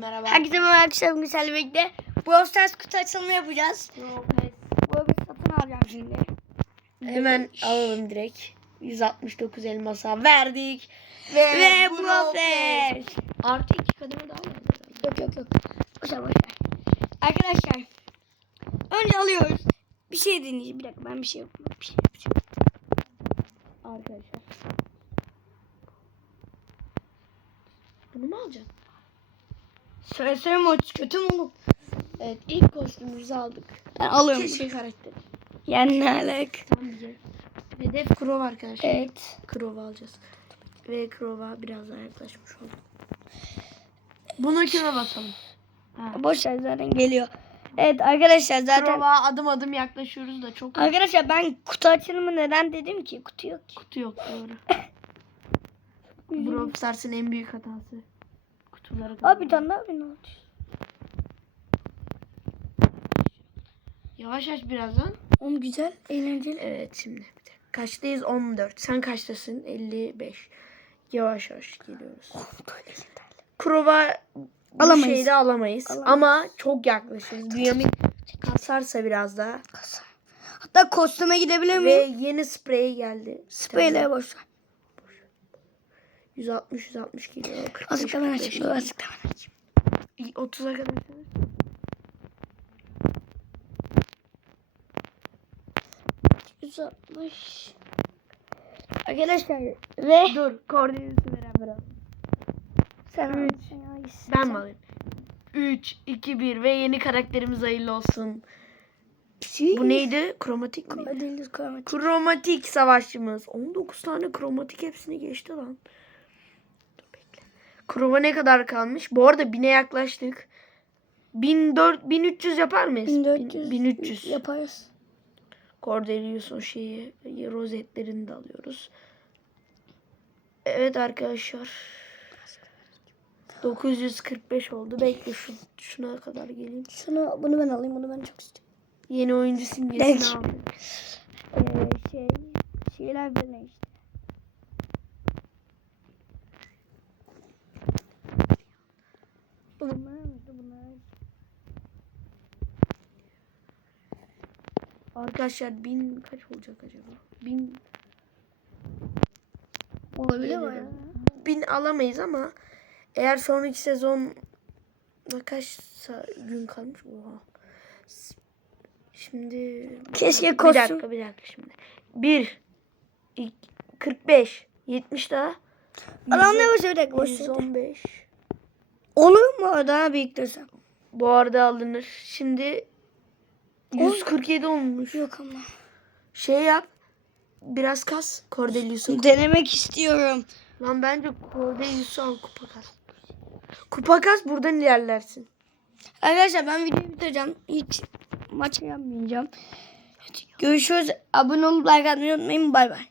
Merhaba. Herkese merhaba arkadaşlar bugün sizlerle birlikte Brawl Stars kutu açılımı yapacağız. Yo, Bu bir satın alacağım şimdi. Hemen alalım direkt. 169 elmasa verdik. Ve, Ve Brawl. Stars. Artı iki kademe daha var. Yok yok yok. Boşver boşver. Arkadaşlar. Önce alıyoruz. Bir şey deneyeceğim. Bir dakika ben bir şey yapayım. Bir şey yapacağım. Arkadaşlar. Bunu mu alacaksın? Söylesene maç kötü mü olur? Evet ilk kostümümüzü aldık. Ben alıyorum. Keşke karakter. Yani ne alak? Tamam güzel. Hedef Krov arkadaşlar. Evet. Krova alacağız. Ve Krova biraz daha yaklaşmış oldu. Bunu kime basalım? Ha. Boşver zaten geliyor. Evet arkadaşlar zaten. Krova adım adım yaklaşıyoruz da çok Arkadaşlar ben kutu açılımı neden dedim ki? Kutu yok ki. kutu yok doğru. Brawl Stars'ın en büyük hatası. Kutuları Abi bir tane daha bir not. Yavaş aç birazdan. Oğlum güzel, eğlenceli. Evet şimdi. bir dakika. Kaçtayız? 14. Sen kaçtasın? 55. Yavaş yavaş geliyoruz. Krova bu Alamayız. şeyde alamayız. Alamayız. Ama çok yaklaşırız. Bünyamin kasarsa biraz daha. Hatta kostüme gidebilir Ve miyim? yeni sprey geldi. Spreyle boş ver. 160 160 geliyor. 45, Azıcık 45. açayım. Azıcık ben açayım. 30'a kadar. 160. Arkadaşlar ve Dur. Koordinatı beraber al. sen Üç. Ay, Ben sen- mi alayım? 3, 2, 1 ve yeni karakterimiz hayırlı olsun. Şey- Bu neydi? Kromatik mi? Kromatik. Kromatik savaşçımız. 19 tane kromatik hepsini geçti lan. Krova ne kadar kalmış? Bu arada 1000'e yaklaştık. 1400 1300 yapar mıyız? 1400 1300. yaparız. Cordelius'un şeyi, rozetlerini de alıyoruz. Evet arkadaşlar. 945 oldu. Bekle şu, şuna kadar geleyim. Şunu bunu ben alayım. Bunu ben çok istiyorum. Yeni oyuncu simgesini aldım. Ee, şey şeyler böyle işte. Arkadaşlar bin kaç olacak acaba? Bin, Olabilir mi? Bin alamayız ama eğer sonraki sezon kaç gün kalmış? Oha. Şimdi Keşke bir kostüm- dakika bir dakika şimdi. 1 45 70 daha. Adam ne boş bir dakika boş ver. 115. Olur mu daha büyük desem? Bu arada alınır. Şimdi 147 olmuş. Yok ama. Şey yap. Biraz kas Cordelius'u. Denemek istiyorum. Lan bence Cordelius'u al kupa kas. Kupa kas buradan ilerlersin. Arkadaşlar ben videoyu bitireceğim. Hiç maç yapmayacağım. Görüşürüz. Abone olup like atmayı unutmayın. Bay bay.